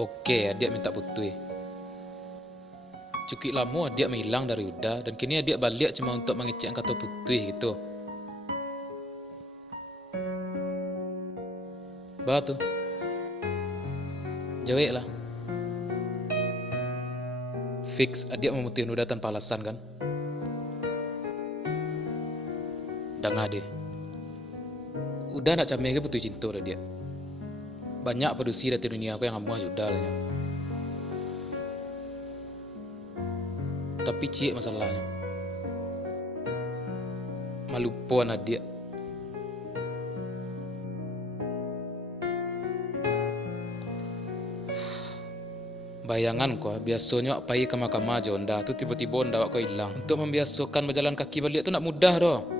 Okey, adik minta putih. Cukup lama adik menghilang dari Uda dan kini adik balik cuma untuk mengecek kata putih gitu. Bah tu. Jawab lah. Fix adik memutih Uda tanpa alasan kan? Dengar deh. Udah nak camai ke putih cinta dah dia. Banyak produksi dari dunia aku yang amuah sudah lah. Tapi cik masalahnya. Malupuan adik. Bayangan kau, biasanya pergi ke mahkamah aja onda tu tiba-tiba onda kau hilang. Untuk membiasakan berjalan kaki balik tu nak mudah doh.